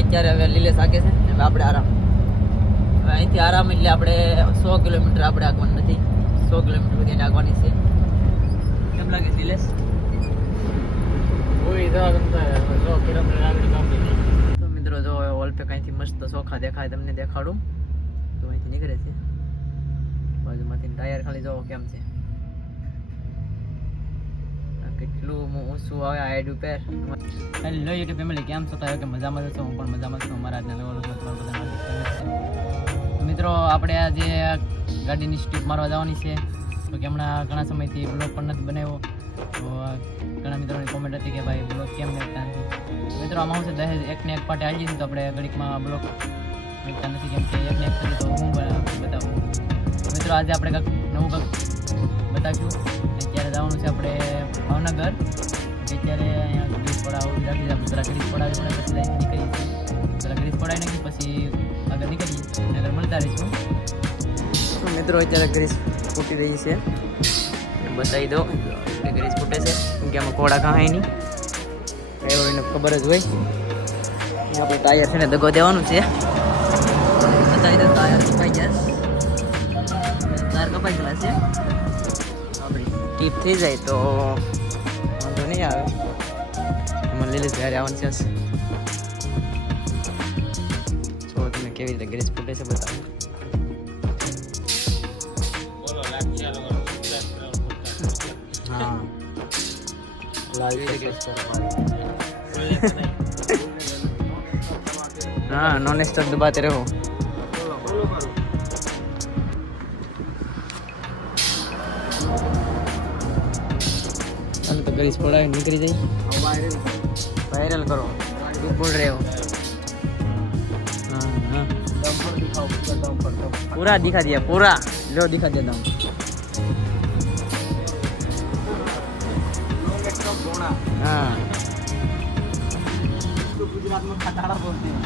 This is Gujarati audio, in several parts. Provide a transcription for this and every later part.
અત્યારે હવે લીલે સાકે છે હવે આપણે આરામ. હવે અહીંથી આરામ એટલે આપણે 100 કિલોમીટર આપણે આગવાનું નથી, 100 કિલોમીટર સુધી આગવાની છે. કેમ લાગે છે લીલેશ? તો મિત્રો જો વોલપેક અહીંથી મસ્ત ચોખા દેખાય, તમને દેખાડું તો અહીંથી નીકળે છે બાજુમાંથી. ટાયર ખાલી જો કેમ છે, કેટલું ઊંચું આવે હાઈટ ઉપર. હેલો યુટ્યુબ ફેમિલી, કેમ છો? તારે કે મજામાં છો? હું પણ મજામાં છું. અમારા આજના લેવલ મિત્રો આપણે આજે ગાડીની સ્ટ્રીપ મારવા જવાની છે. તો કે હમણાં ઘણા સમયથી બ્લોગ પણ નથી બનાવ્યો, તો ઘણા મિત્રોની કોમેન્ટ હતી કે ભાઈ બ્લોગ કેમ નાખતા નથી. મિત્રો આમાં શું છે, દહેજ એકને એક પાર્ટી આવી જઈએ તો આપણે ઘડીકમાં બ્લોગ નાખતા નથી, કેમ કે એકને એક કરીએ તો હું બતાવું. મિત્રો આજે આપણે કંઈક નવું કંઈક બતાવ્યું. અત્યારે જવાનું છે આપણે ભાવનગર. અત્યારે અહીંયા ગ્રીસ પડાવ રાખી આપણે પેલા ગ્રીસ પડાવી પડે, પછી નીકળીએ પેલા ગ્રીસ પડાવી નાખી પછી આગળ નીકળીએ અને આગળ મળતા રહીશું. તો મિત્રો અત્યારે ગ્રીસ ફૂટી રહી છે, બતાવી દો કે ગ્રીસ ફૂટે છે, કેમ કે આમાં કોડા કહાય નહીં, ડ્રાઈવરને ખબર જ હોય. આપણે ટાયર છે ને દગો દેવાનું છે, બતાવી દો. ટાયર કપાઈ ગયા, ટાયર કપાઈ ગયેલા છે. આપણી ટીપ થઈ જાય તો વાંધો નહીં આવે. એમાં લીલી જ્યારે આવવાનું છે. જો તમે કેવી રીતે ગ્રીસ ફૂટે છે બતાવો. हाँ नॉन स्टॉप दबाते रहो. तो ग्रीस पड़ा है, निकली जाए. वायरल करो, तू बोल रहे हो. हाँ हाँ पूरा दिखा दिया, पूरा लो दिखा देता हूँ. हाँ गुजरात में खटाड़ा बोलते हैं.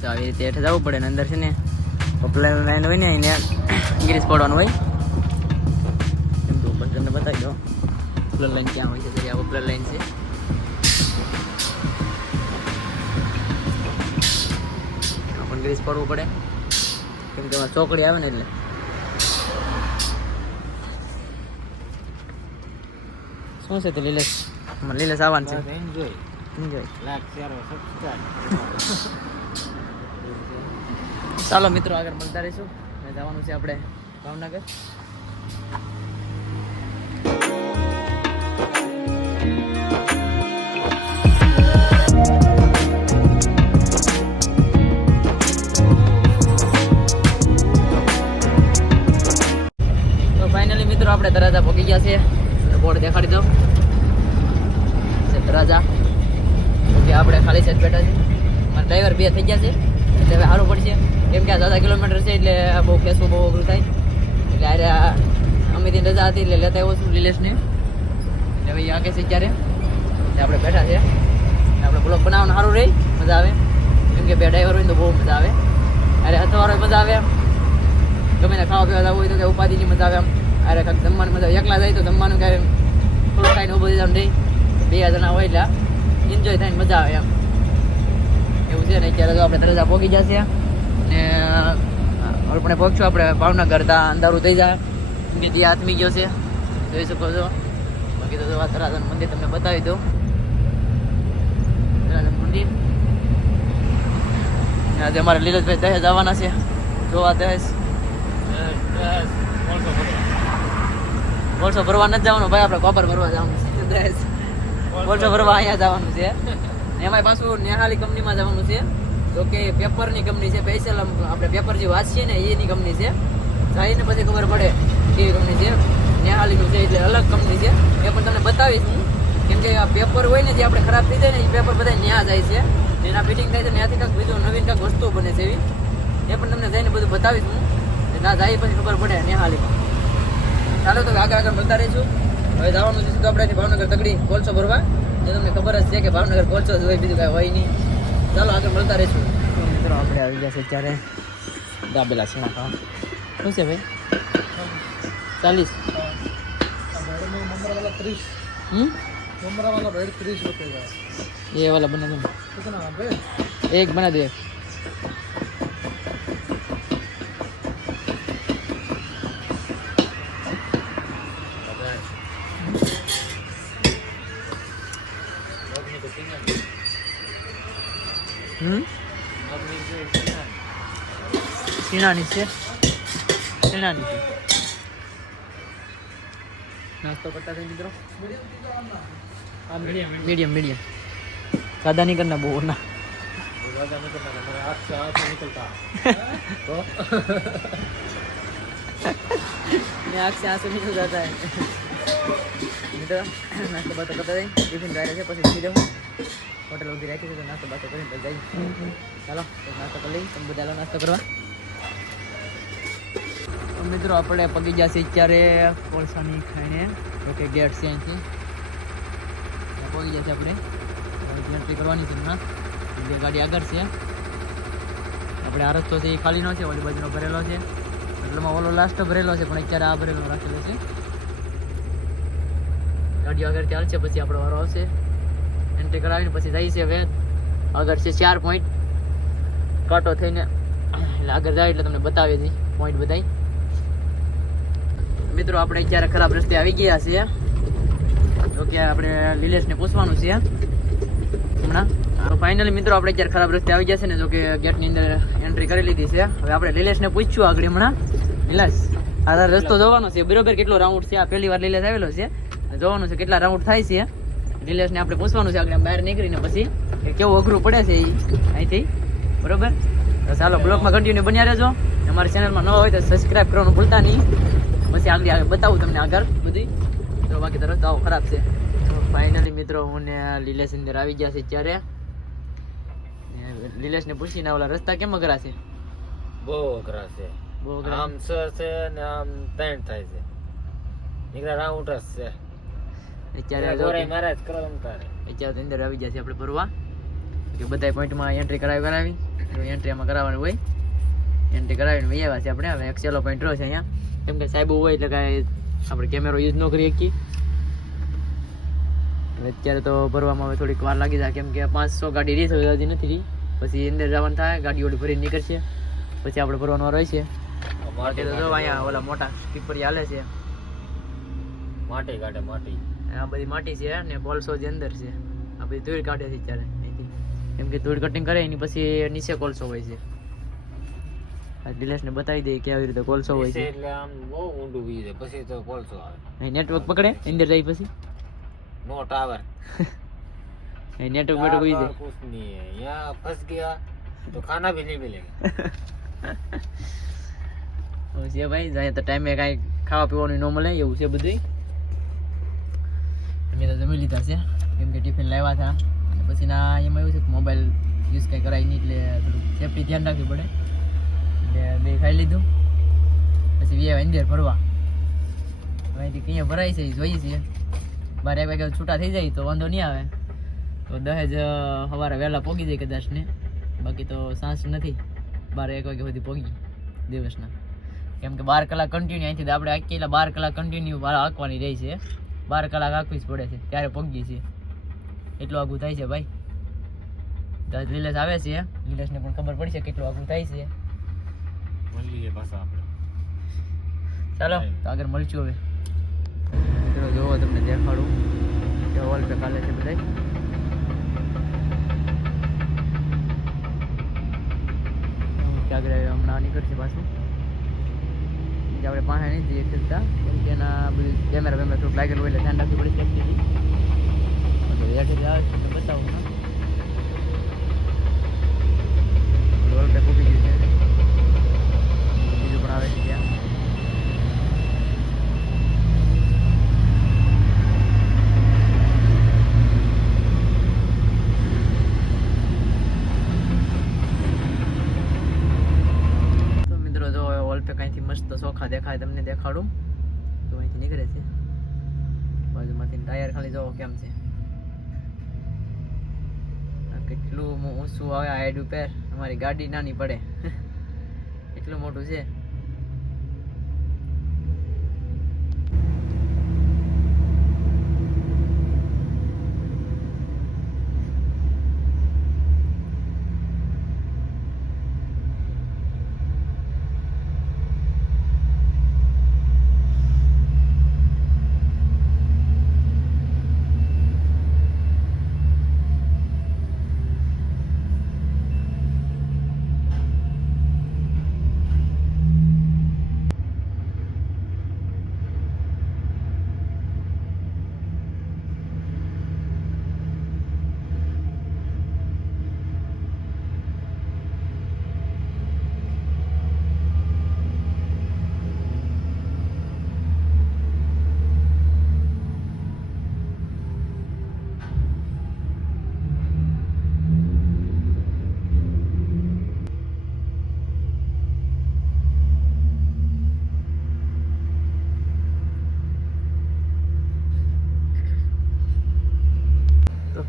તો આવી રીતે હેઠ જવું પડે ને અંદર છે ને પોપ્યુલર લાઈન હોય ને એને ગ્રીસ પડવાનું હોય. એમ તો ઉપર તમને બતાવી દો પોપ્યુલર લાઈન ક્યાં હોય છે. તો આ પોપ્યુલર લાઈન છે. પણ ગ્રીસ પડવું પડે કેમ કે એમાં ચોકડી આવે ને એટલે. શું છે તે લીલેશ? લીલેશ આવવાનું છે. ચાલો મિત્રો આગળ મળતા રહીશું. જવાનું છે આપણે ભાવનગર. તો ફાઇનલી મિત્રો આપણે તરાજા પહોંચી ગયા છે. બોર્ડ દેખાડી દો છે તરાજા. ઓકે આપણે ખાલી સાઈડ બેઠા છે. મારા ડ્રાઈવર 2 થઈ ગયા છે એટલે હવે સારું પડશે, કેમ કે આ 10 કિલોમીટર છે એટલે બહુ ખેંચવું બહુ અઘરું થાય. એટલે અરે અમેથી રજા હતી એટલે લેતા આવ્યો છું લીલેશને. એટલે ભાઈ આગે છે ત્યારે આપણે બેઠા છે. આપણે બ્લોગ બનાવવાનું સારું રહી, મજા આવે, કેમ કે 2 ડ્રાઈવર હોય તો બહુ મજા આવે. અરે અથવારો મજા આવે, ગમે ને ખાવા પીવા જવું હોય તો કે ઉપાધિની મજા આવે. અરે કાંઈક જમવાનું મજા આવે. એકલા જાય તો જમવાનું કાંઈ થોડું ખાઈને ઉભું થઈ જાય રહી. 2 જણા હોય એટલે એન્જોય થાય ને મજા આવે એમ એવું છે ને. અત્યારે તો આપણે તરજા પહોંચી જશે ને આપણે પહોંચશું આપણે ભાવનગર. ત્યાં અંધારું થઈ જાય કેમ કે ત્યાં આથમી ગયો છે, જોઈ શકો છો. બાકી તો તરાજન મંદિર તમને બતાવી દઉં. તરાજન મંદિર આજે અમારે લીલેશભાઈ દહેજ આવવાના છે. જોવા દહેજ બોલસો ભરવા નથી જવાનું ભાઈ, આપણે કોપર ભરવા જવાનું છે. દહેજ બોલસો ભરવા અહીંયા જવાનું છે. એમાંય પાછું નેહાલી કંપનીમાં જવાનું છે. તો કે પેપરની કંપની છે, સ્પેશિયલ આપણે પેપર જે વાંચીએ ને એની કંપની છે. જઈને પછી ખબર પડે કેવી કંપની છે. નેહાલીનું છે એટલે અલગ કંપની છે. એ પણ તમને બતાવીશ હું, કેમ કે આ પેપર હોય ને જે આપણે ખરાબ થઈ જાય ને એ પેપર બધા ન્યા જાય છે, એના ફિટિંગ થાય છે. ત્યાંથી કાંઈક બીજું નવીન કાંઈક વસ્તુ બને છે એવી. એ પણ તમને જઈને બધું બતાવીશ હું. ના જાય પછી ખબર પડે નેહાલીમાં. ચાલો તો આગળ મળતા રહીશું. હવે જવાનું છે સીધું આપણે ભાવનગર તગડી કોલસો ભરવા. એ તમને ખબર જ છે કે ભાવનગર કોલસો જ હોય, બીજું કાંઈ હોય નહીં. ચાલો આગળ મળતા રહીશું. મિત્રો આપણે આવી ગયા છે ત્યારે દાબેલા છે. શું છે ભાઈ? 40 30 कैमरा वाला बेड 30 रुपए का ये वाला बना दो, कितना बे एक बना दो। सीना नीचे नाश्ता करता थे मित्रों। मीडियम ज़्यादा नहीं करना, बहुत ना आँख से निकलता तो आँख से आंसू निकल जाता है। मित्रों नाश्ता बात करता थे, टिफिन जा रहे थे, પછી સીધો હોટલ ઉભી રાખી છે તો નાસ્તો બાતો કરીને પછી જઈએ। ચાલો નાસ્તો કરી લઈ, તમે બધા નાસ્તો કરવા। મિત્રો આપણે પગી ગયા છે અત્યારે કોલસાની ખાઈને, તો કે ગેટ છે અહીંથી પગી ગયા છે આપણે, એન્ટ્રી કરવાની છે હમણાં, બે ગાડી આગળ છે। આપણે આ રસ્તો છે એ ખાલી નો છે, ઓલી બાજુનો ભરેલો છે, એટલેમાં ઓલો લાસ્ટ ભરેલો છે, પણ અત્યારે આ ભરેલો રાખેલો છે। ગાડીઓ આગળ ચાલશે, પછી આપણો વારો આવશે, એન્ટ્રી કરાવીને પછી જાય છે। હવે આગળ છે 4 પોઈન્ટ કાંટો થઈને, એટલે આગળ જાય એટલે તમને બતાવી દઈ પોઈન્ટ બધાય। મિત્રો આપણે અત્યારે ખરાબ રસ્તે આવી ગયા છીએ, જો કે આપણે લીલેશને પૂછવાનું છે હમણાં। તો ફાઇનલી મિત્રો આપણે અત્યારે ખરાબ રસ્તે આવી ગયા છે ને, જો કે ગેટની અંદર એન્ટ્રી કરી લીધી છે। હવે આપણે લીલેશને પૂછ્યું આગળ હમણાં, લીલેશ આ રસ્તો જોવાનો છે બરોબર, કેટલો રાઉન્ડ છે? આ પહેલી વાર લીલેશ આવેલો છે, જોવાનું છે કેટલા રાઉન્ડ થાય છે। લીલેશને આપણે પૂછવાનું છે આગળ બહાર નીકળીને, પછી કેવું અઘરું પડે છે એ અહીંથી, બરોબર? તો ચાલો બ્લોગમાં કન્ટિન્યુ બન્યા રહેજો, અમારી ચેનલમાં ન હોય તો સબસ્ક્રાઈબ કરવાનું ભૂલતા નહીં, પછી આગળ બતાવું તમને આગળ બધી। તો બાકી તો રસ્તો ખરાબ છે। ફાઇનલી મિત્રો હું ને લીલેશ અંદર આવી ગયા છે ત્યારે, લીલેશને પૂછીને ઓલા રસ્તા કેમ અઘરા છે? બહુ અઘરા છે, આમ 6 છે ને આમ 3 થાય છે, નીકળા રાઉન્ડ જ છે અત્યારે મહારાજ અત્યારે અંદર આવી ગયા છે આપણે ભરવા, કે બધા પોઈન્ટમાં એન્ટ્રી કરાવી એન્ટ્રી આમાં કરાવવાની હોય, એન્ટ્રી કરાવીને વહી આવ્યા છે આપણે। હવે એક છેલ્લો પોઈન્ટ રહ્યો છે અહીંયા, કેમ કે સાહેબ હોય એટલે કાંઈ આપણે કેમેરો યુઝ ન કરી શકીએ। અત્યારે તો ભરવામાં હવે થોડીક વાર લાગી જાય, કેમ કે 500 ગાડી રહી છે, હજી નથી રહી, પછી અંદર જવાનું થાય, ગાડી ઓલી ભરીને નીકળશે, પછી આપણે ભરવાનો રહે છે। બાકી તો જો અહીંયા ઓલા મોટા સ્ટીપર હાલે છે, માટી કાઢે માટી, આ બધી માટી છે ને કોલસો જે અંદર છે, આ બધી ધૂળ કાઢે છે અત્યારે અહીંથી, કેમ કે ધૂળ કટિંગ કરે એની પછી નીચે કોલસો હોય છે। ડિલેશને બતાવી દઈએ કે આવી રીતે કોલસો હોય છે, એટલે આમ બહુ ઊંડું વી જાય, પછી તો કોલસો આવે, અહીં નેટવર્ક પકડે અંદર જાય પછી નો ટાવર, અહીં નેટવર્ક બેટો વી જાય, कुछ नहीं है यहाँ फंस गया तो खाना भी नहीं मिलेगा। છે ભાઈ, જાય તો ટાઈમે કાંઈ ખાવા પીવાનું ન મળે એવું છે બધું। મેં તો જમી લીધા છે, કેમ કે ટિફિન લાવ્યા હતા, અને પછી ના એમાં એવું છે કે મોબાઈલ યુઝ કંઈ કરાય નહીં, એટલે થોડું સેફ્ટી ધ્યાન રાખવી પડે, એટલે બે ખાઈ લીધું, પછી બે અંદર ભરવા। અહીંથી ક્યાં ભરાય છે એ જોઈએ છીએ, 12 વાગે છૂટા થઈ જાય તો વાંધો નહીં આવે, તો દહેજ સવારે વહેલા પહોંચી જાય કદાચ ને, બાકી તો સાંજ નથી, 12-1 વાગ્યા સુધી પહોંચી દિવસના, કેમ કે 12 કલાક કન્ટિન્યુ અહીંથી આપણે આખી 12 કલાક કન્ટિન્યુ હાંકવાની રહી છે, 12 કલાક હાંકવી જ પડે છે, ત્યારે પહોંચીએ છીએ, એટલું આઘું થાય છે ભાઈ। તો લીલેશ આવે છે, લીલેશને પણ ખબર પડશે કેટલું આઘું થાય છે। મળીએ પાછા આપણે, ચાલો તો આગળ મળશું હવે। મિત્રો જોવો તમને દેખાડું કે હોલ પે કાલે છે બધા, આગળ હમણાં નીકળશે પાછું, આપણે પાસે નહીં જઈએ ખેલતા, કેમ કે એના બધું કેમેરા થોડુંક લાગેલું હોય એટલે ધ્યાન રાખવું પડે સેફ્ટીથી। હેઠે આવે છે તો બતાવું ના રોલ પે કોપી ગયું છે, બીજું પણ આવે છે ત્યાં। અહીંથી મસ્ત ચોખા દેખાય, તમને દેખાડું તો અહીંથી નીકળે છે બાજુમાંથી, ટાયર ખાલી જોવો કેમ છે, કેટલું ઊંચું આવે હાઈટ ઉપર, અમારી ગાડી નાની પડે એટલું મોટું છે।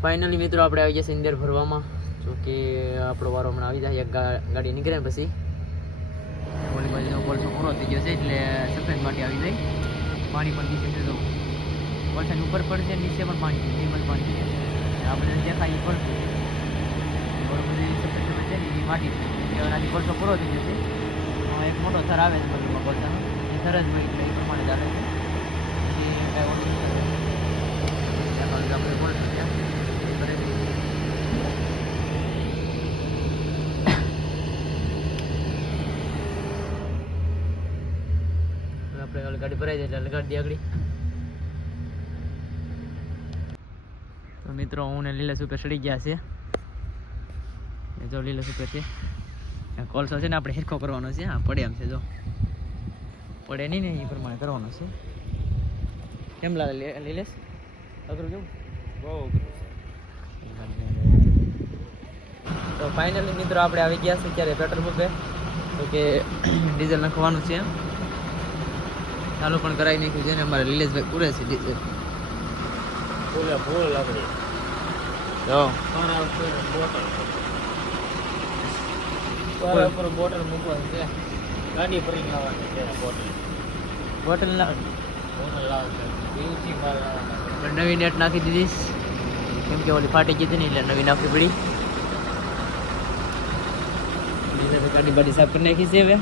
ફાઇનલી મિત્રો આપણે આવી જશે ઇન્દર ભરવામાં. જો કે આપણો વારો હમણાં આવી જાય, એક ગાડી નીકળે ને પછી ઓલી બાજુનો કોલસો પૂરો થઈ ગયો છે એટલે સફેદ માટી આવી જાય. પાણી પણ નીચે છે, તો કોલસાની ઉપર પડશે, નીચે પણ પાણી છે, એમાં પાણી છે. આપણે દેખાય એ પડશે બરોબર, સફેદ સફેદ છે ને એ માટી છે. એનાથી કોલસો પૂરો થઈ જશે. એક મોટો થર આવે છે મતલબમાં કોલસાનો, એ થર જ હોય એટલે એ પ્રમાણે ચાલે છે. પછી કાંઈ ઓલું આપણે કોલસો ત્યાં કરે છે. આપણે ગાડી ભરાઈ જાય એટલે ગાડી આગળ. તો મિત્રો હું ને લીલા સુપર ચડી ગયા છે. એ જો લીલા સુપર છે, કોલસો છે ને આપણે હેરખો કરવાનો છે. હા પડે એમ છે, જો પડે નહીં ને એ પ્રમાણે કરવાનો છે. કેમ લાગે લીલેશ? અઘરું કેવું? બહુ અઘરું છે. તો ફાઇનલી મિત્રો આપણે આવી ગયા છે ત્યારે પેટ્રોલ પંપે. તો કે ડીઝલ નાખવાનું છે, ચાલુ પણ કરાવી નાખ્યું છે ને અમારે લીલેશભાઈ પૂરે છે ડીઝલ. ફૂલ લાકડી જો બોટલ મૂકવાની છે, ગાડી ભરીને લાવવાની છે. બોટલ લાવવાની નવી નેટ નાખી દીધી કેમ કે ઓલી ફાટી ગઈ હતી ને એટલે નવી નાખવી પડી. ગાડી બાડી સાફ કરી નાખી છે હવે.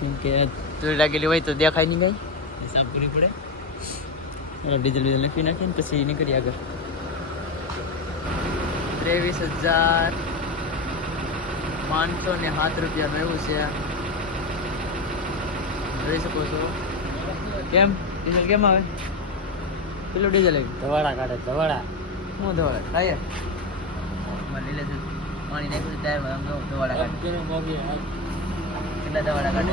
કેમ કે ચોરી લાગેલી હોય તો દેખાય નહીં કાંઈ, સાફ કરવી પડે. ડીઝલ બીઝલ નાખી નાખીએ ને પછી નીકળી આગળ. 23,507 રૂપિયા મેળવું છે. જોઈ શકો છો. કેમ ડીઝલ કેમ આવે? પેલું ડીઝલ આવ્યું ધવાડા કાઢે, ધવાડા. શું ધવાડા ટાયર? લીલે છે પાણી નાખ્યું ટાયરમાં, આમ જો ધવાડા કાઢે. કેટલા ધવાડા કાઢે?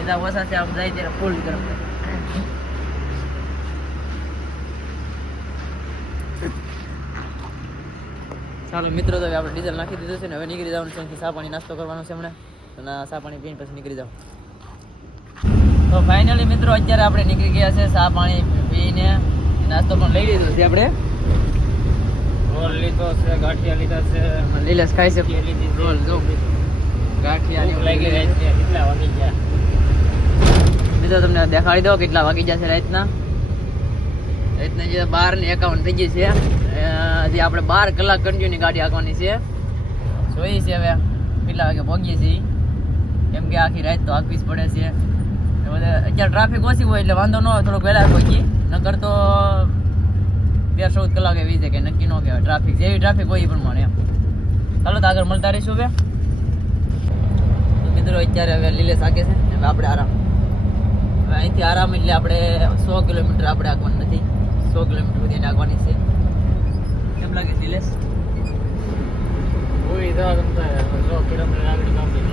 એટલા ઓછા છે, આમ જાય ત્યારે ફૂલ ગરમ થાય. ચાલો મિત્રો, તો હવે આપણે ડીઝલ નાખી દીધું છે ને હવે નીકળી જવાનું છે. ચા પાણી નાસ્તો કરવાનો છે હમણાં, તો ચા પાણી પીને પછી નીકળી જાવ. તો ફાઇનલી મિત્રો અત્યારે આપણે નીકળી ગયા છે. ચા પાણી પીને નાસ્તો પણ લઈ લીધો છે આપણે. રોલ લીધો છે, ગાંઠિયા લીધા છે. લીલેશ ખાઈ છે રોલ. જો ગાંઠિયા લાગી જાય છે. કેટલા વાગી ગયા મિત્રો તમને દેખાડી દો કેટલા વાગી જશે રાતના. જે 12:51 થઈ ગઈ છે. હજી આપણે 12 કલાક કન્ટિન્યુ ગાડી હાંકવાની છે. જોઈએ છે હવે કેટલા વાગે પહોંચીએ છીએ, કેમ કે આખી રાત તો હાંકવી જ પડે છે. અત્યારે ટ્રાફિક ઓછી હોય એટલે વાંધો ન હોય, થોડોક વહેલા પહોંચીએ. નકર તો 13-14 કલાકે વી જાય કે નક્કી ન કહેવાય. ટ્રાફિક જેવી ટ્રાફિક હોય એ પ્રમાણે એમ. ચાલો તો આગળ મળતા રહીશું હવે. તો મિત્રો અત્યારે હવે લીલેશ હાંકે છે, હવે આપણે આરામ. હવે અહીંથી આરામ એટલે આપણે 100 કિલોમીટર આપણે હાંકવાનું નથી, 100 કિલોમીટર સુધી એને હાંકવાની છે. કેમ લાગે લીલેશ? કોઈ દવા ગમતા 100 કિલોમીટર આગળ કાપી દે.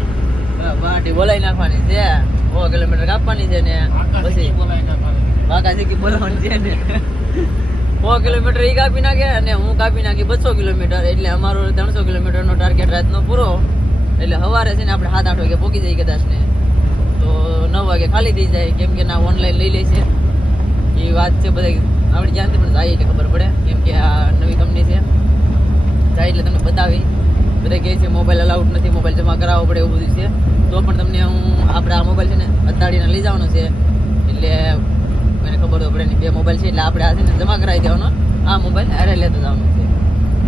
બાટી બોલાવી નાખવાની છે, 100 કિલોમીટર કાપવાની છે ને પછી બાકા શીખી બોલાવવાની છે ને. 100 કિલોમીટર એ કાપી નાખે અને હું કાપી નાખી 200 કિલોમીટર. એટલે અમારો 300 કિલોમીટરનો ટાર્ગેટ રાતનો પૂરો. એટલે સવારે છે ને આપણે 7-8 વાગે પહોંચી જઈએ કદાચ ને, તો 9 વાગે ખાલી થઈ જાય. કેમ કે ના ઓનલાઈન લઈ લે છે એ વાત છે. બધા આપણે જ્યાંથી પણ જાય એટલે ખબર પડે, કેમ કે આ નવી કંપની છે. જાય એટલે તમને બતાવી. બધા કહે છે મોબાઈલ અલાઉડ નથી, મોબાઈલ જમા કરાવવો પડે, એવું બધું છે. તો પણ તમને હું આપણે આ મોબાઈલ છે ને અતાડીને લઈ જવાનો છે, એટલે મને ખબર તો પડે નહીં. 2 મોબાઈલ છે એટલે આપણે આ છે ને જમા કરાવી દેવાનો. આ મોબાઈલ અરે લેતો જવાનો છે.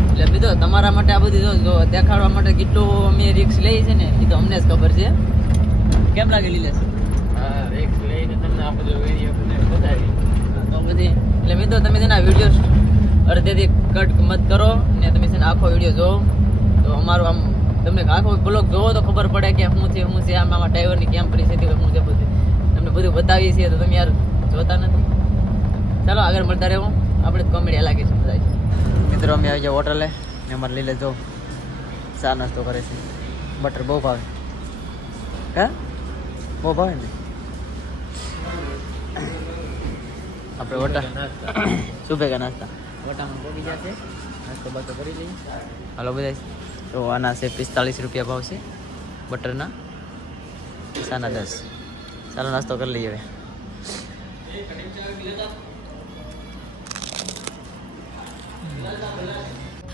એટલે બીજો તમારા માટે આ બધી જો દેખાડવા માટે કેટલું અમે રિક્સ લઈ છે ને એ તો અમને જ ખબર છે. કેમ લાગે લીલેશ? હા, રિક્સ લઈને તમને આ બધો વિડીયો બતાવી તો બધી. એટલે મિત્રો તમે છે ને આ વિડીયો અડધેથી કટ મત કરો ને તમે છે ને આખો વિડીયો જોવો તો અમારું આમ તમને આખો બ્લોગ જોવો તો ખબર પડે કે શું છે આમાં ડ્રાઈવરની કેમ પરિસ્થિતિ હોય, શું છે બધું તમને બધું બતાવીએ છીએ. તો તમે યાર જોતા નથી. ચાલો આગળ મળતા રહેવું. આપણે કોમેડી લાગી છે બધા. મિત્રો અમે આવી જાવ હોટલે ને અમારે લીલે જો ચા નાસ્તો કરે છે. બટર બહુ ભાવે. હા બહુ ભાવે ને. આપણે વટા શું ભેગા નાસ્તા વટામાં પહોંચી ગયા છે. નાસ્તો બાસ્તો કરી લઈએ. હાલો બધા. તો આના છે 45 રૂપિયા ભાવ છે બટરના. 10:30. ચાલો નાસ્તો કરી લઈએ હવે.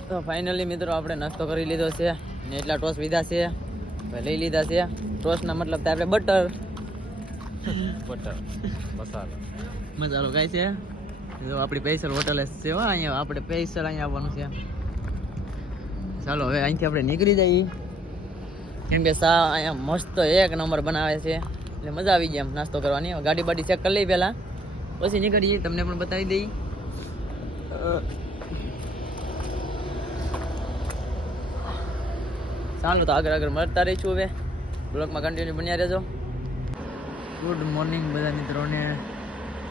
તો ફાઇનલી મિત્રો આપણે નાસ્તો કરી લીધો છે ને એટલા ટોસ લીધા છે, લઈ લીધા છે. ટોસના મતલબ તો આપણે બટર મસાલો ખાય છે. જો આપણી સ્પેશિયલ હોટલ છે હો, અહીંયા આપણે સ્પેશિયલ અહીંયા આવવાનું છે. ચાલો હવે અહીંથી આપણે નીકળી જઈએ, કેમ કે સા અહીંયા મસ્ત એક નંબર બનાવે છે એટલે મજા આવી ગઈ એમ નાસ્તો કરવાની. ગાડી બાડી ચેક કરી લઈ પહેલાં, પછી નીકળીએ, તમને પણ બતાવી દઈ. ચાલો તો આગળ મળતા રહીશું. હવે બ્લોગમાં કન્ટિન્યુ બન્યા રહેજો. ગુડ મોર્નિંગ બધા મિત્રોને.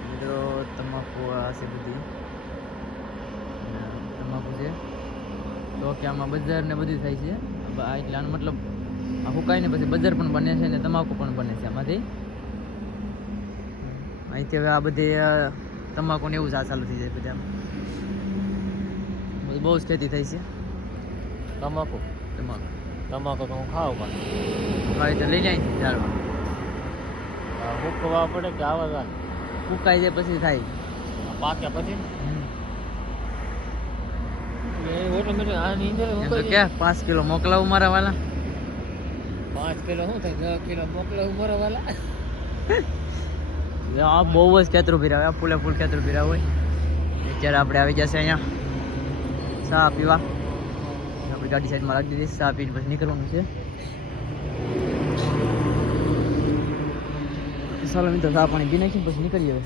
મિત્રો તમાકુ આ છે બધી તમાકુ છે તો કે આમાં બજાર ને બધું થાય છે એટલે આનો મતલબ આ હુકાઈને પછી બજાર પણ બને છે ને તમાકુ પણ બને છે આમાંથી. અહીંથી હવે આ બધી તમાકુ ને એવું જ આ ચાલુ થઈ જાય બધા. બહુ જ ખેતી થઈ છે તમાકુ તમાકુ તો હું ખાવ પણ હવે તો લઈ જાય ઝાડમાં હુકવા પડે કે આવા ફૂકાઈ જાય પછી થાય પાક્યા પછી ઓટોમેટિક આની અંદર એમ તો કે 5 કિલો મોકલાવું મારા વાલા. 5 કિલો શું થાય? 10 કિલો મોકલાવું મારા વાલા. આ બહુ જ ખેતરું ભીરા હોય, ફૂલે ફૂલ ખેતરું ભીરા હોય. અત્યારે આપણે આવી જશે અહીંયા ચા પીવા. આપણી ગાડી સાઈડમાં રાખી દીધી, ચા પીને પછી નીકળવાનું છે. ચાલો મિત્રો ચા પાણી પી નાખીને પછી નીકળીએ હવે.